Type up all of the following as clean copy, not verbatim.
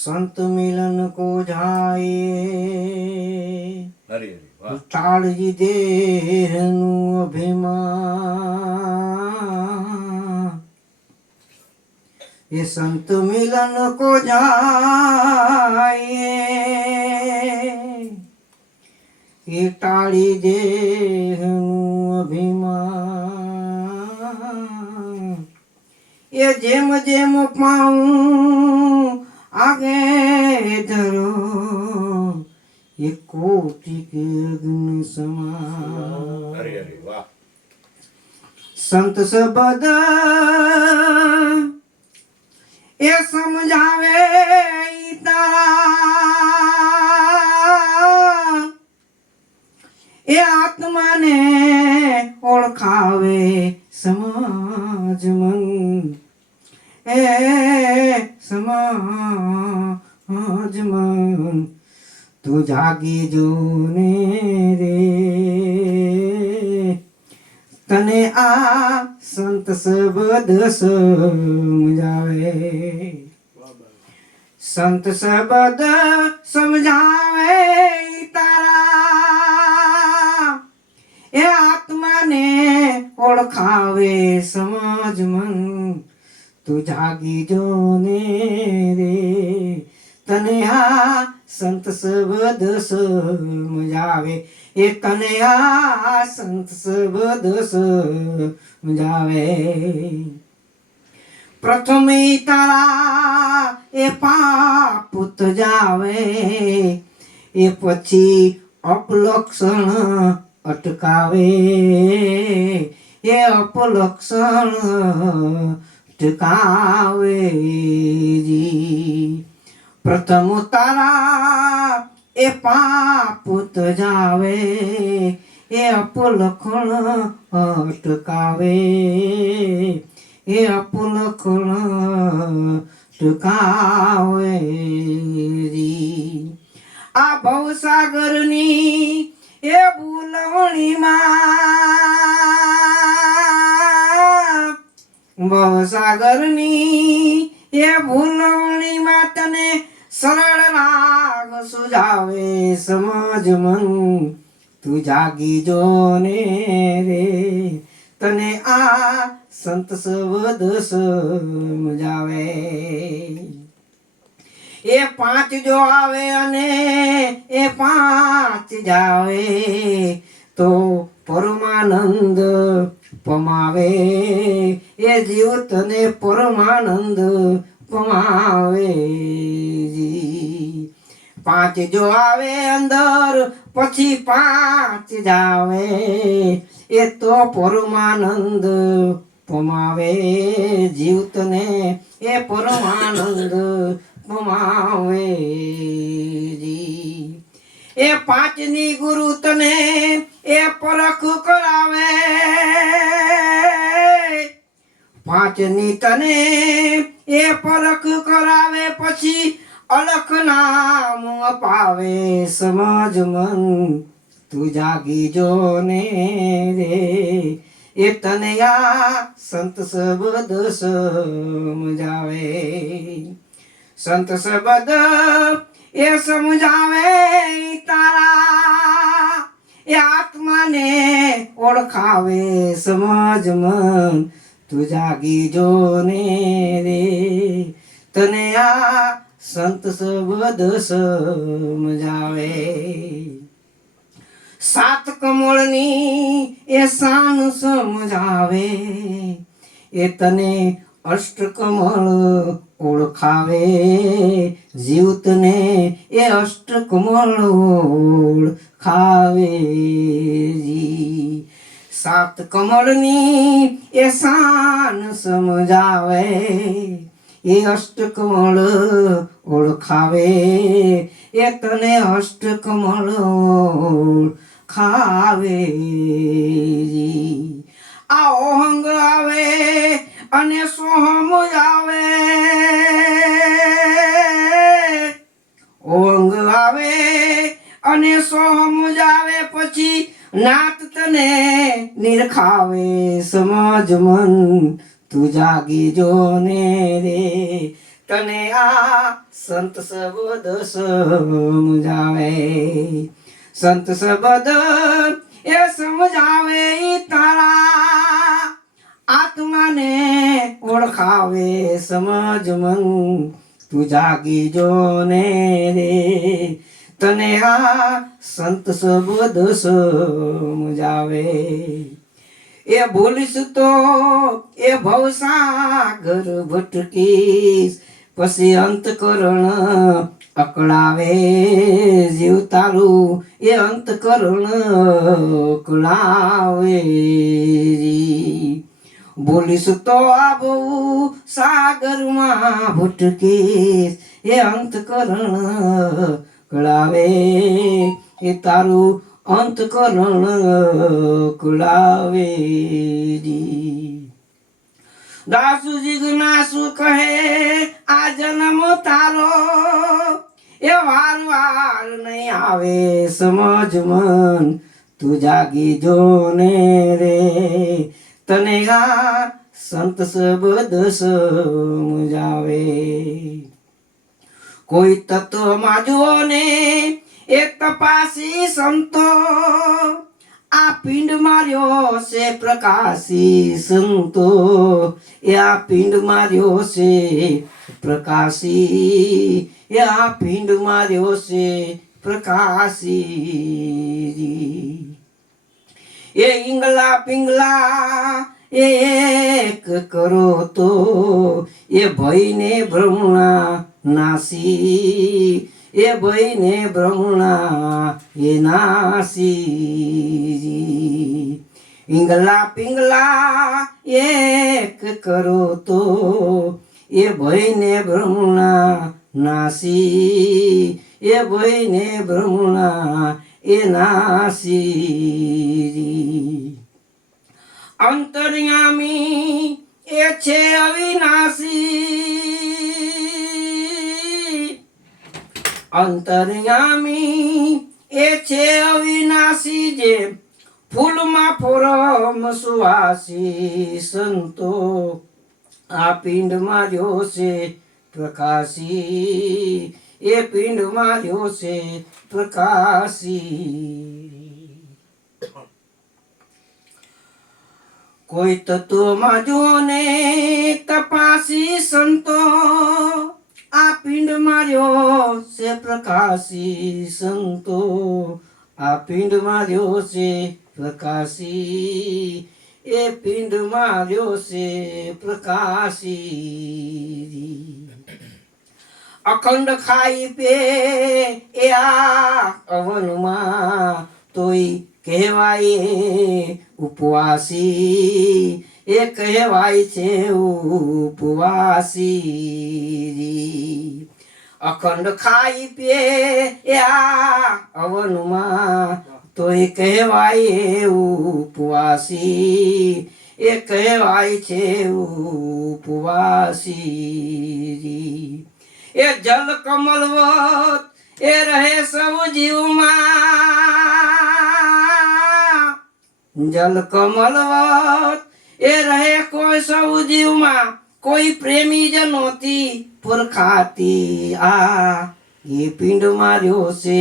संत मिलन को जाए હરી હરી વાહ ટાળજી દેહનું અભિમાન ये संत मिलन को जाए ये टाળી દેહનું અભિમાન ये જેમ જેમ પાઉં आगे धरो ये कोटि के अग्न समान હરી હરી વાહ संत शब्द ये समझावे तारा ये आत्मा ने ओळखावे समाज मन ए समाज मन तू जागी जोने रे तने आ संत शब्द समझावे संत शब्द समझावे तारा એ આત્માને ઓળખાવે સમાજ મન તું જાગી જોને રે તને આ સંત શબ્દ સમજાવે એ તને આ સંત શબ્દ સમજાવે પ્રથમે તારા એ પાપ જાવે એ પછી અપલક્ષણ અટકાવે એ અપલક્ષણ અટકાવે જી પ્રથમ તારા એ પાપ જાવે એ અપલક્ષણ અટકાવે એ અપલક્ષણ અટકાવે જી આ ભવસાગરની એ ભૂલવણીમાં ભવસાગરની એ ભૂલવણીમાં તને સરળ રાગ સુજાવે સમાજ મન તું જાગી જોને રે તને આ સંત શબ્દ સમજાવે એ પાંચ જો આવે અને એ પાંચ જાવે તો પરમાનંદ પમાવે એ જીવ તને પરમાનંદ પમાવે જી પાંચ જો આવે અંદર પછી પાંચ જાવે એ તો પરમાનંદ પમાવે જીવ તને એ પરમાનંદ પમાવે જી એ પાંચની ગુરુ તને એ પરખ કરાવે પાંચની તને એ પરખ કરાવે પછી અલખ નામ અપાવે સમાજ મન તું જાગી જોને રે એ તને આ સંત શબ્દ સમજાવે સંત શબ્દ એ સમજાવે તારા એ આત્માને ઓળખાવે સમાજ મન તું જાગી જોને રે તને આ સંત શબ્દ સમજાવે સાત કમળની એ શાન સમજાવે એ તને અષ્ટકમળ ઓળખાવે જીવ તને એ અષ્ટકમળ ઓળખાવે જી સાત કમળની એ શાન સમજાવે એ અષ્ટકમળ ઓળખાવે એ તને અષ્ટકમળ ઓળખાવે જી આ ઓહંગ આવે અને સોહમ આવે ઓંગ આવે અને સોહમ આવે પછી નાત તને નિરખાવે સમાજ મન તું જાગી જોને રે તને આ સંત શબ્દ સમજાવે સંત શબ્દ એ સમજાવે ઈ તારા આત્માને ઓળખાવે સમજ મન તું જાગી જો ને રે તને આ સંત શબ્દ સમજાવે એ બોલીશ તો એ ભવસાગર ભટકીશ પછી અંતકરણ અકળાવે જીવ તારું એ અંતકરણ અકળાવે બોલીશ તો આ બહુ સાગરમાં ભટકીશ એ અંતકરણ અકળાવે એ તારું અંતકરણ અકળાવે દાસુ જીજ્ઞાસુ કહે આ જન્મ તારો એ વાર વાર નહીં આવે સમજ મન તું જાગી જો ને રે તને આ સંત શબ્દ સમજાવે કોઈ તત્વમાં જુઓ ને એ તપાસી સંતો આ પિંડ માર્યો છે પ્રકાશી સંતો એ આ પિંડ માર્યો છે પ્રકાશી એ આ પિંડ માર્યો છે પ્રકાશી એ ઈંગલા પિંગલા એક કરો તો એ ભયને ભ્રમણા નાસી એ ભયને ભ્રમણા એ નાસી ઈંગલા પિંગલા એક કરો તો એ ભયને ભ્રમણા નાસી એ ભયને ભ્રમણા એ નાસી અંતર્યામી એ છે અવિનાશી અંતર્યામી એ છે અવિનાશી જે ફૂલમાં ફોરમ સુવાસી સંતો આ પિંડ માર્યો છે પ્રકાશી એ પિંડ માર્યો છે પ્રકાશી કોઈ તત્વમાં જો ને તપાસી સંતો આ પિંડ માર્યો છે પ્રકાશી સંતો આ પિંડ માર્યો છે પ્રકાશી એ પિંડ માર્યો છે પ્રકાશી અખંડ ખાઈ પે એ આ અવનમાં તોય કહેવાય ઉપવાસી એ કહેવાય છે ઉપવાસી અખંડ ખાઈ પે એ આ અવનમાં તોય કહેવાય ઉપવાસી એ કહેવાય છે ઉપવાસી એ જલ કમલવત એ રહે સૌ જીવમાં જલ કમલવત એ રહે કોઈ સૌ જીવમાં કોઈ પ્રેમી જનોથી પુરખાતી આ એ પિંડ માર્યો છે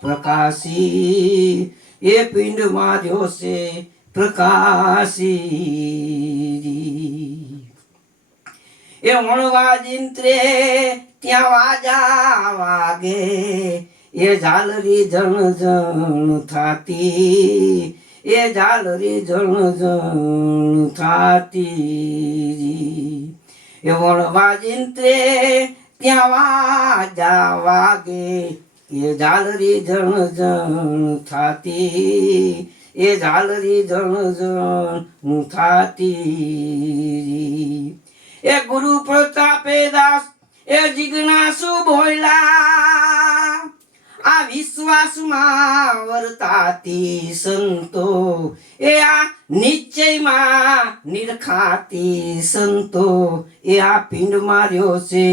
પ્રકાશી એ પિંડ માર્યો છે પ્રકાશી એ વણવા જિંત્રે ત્યાં વાજા વાગે એ ઝાલરી જણ જણ થાતી એ ઝાલરી જણ જણ થાતી એ વણવા જિંત્રે ત્યાં વાજા વાગે એ ઝાલરી જણ જણ થાતી એ ઝાલરી જણ જણ થાતી એ ગુરુ પ્રતાપે દાસ એ જિજ્ઞાસુ બોલ્યા આ વિશ્વાસમાં વર્તાતી સંતો એ આ નિશ્ચયમાં નિરખાતી સંતો એ આ પિંડ માર્યો છે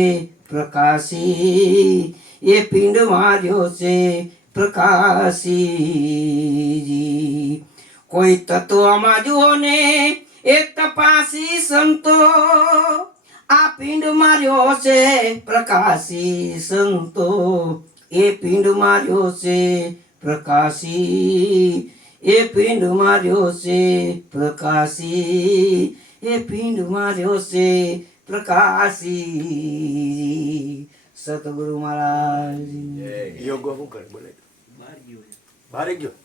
પ્રકાશી એ પિંડ માર્યો છે પ્રકાશી કોઈ તત્વમાં જુઓ ને એ તપાસી સંતો આ પિંડ માર્યો છે પ્રકાશી સંતો, એ પિંડ માર્યો છે પ્રકાશી, એ પિંડ માર્યો છે પ્રકાશી, એ પિંડ માર્યો છે પ્રકાશી. સતગુરુ મહારાજ યોગો શું કરે બોલે બારે ગયો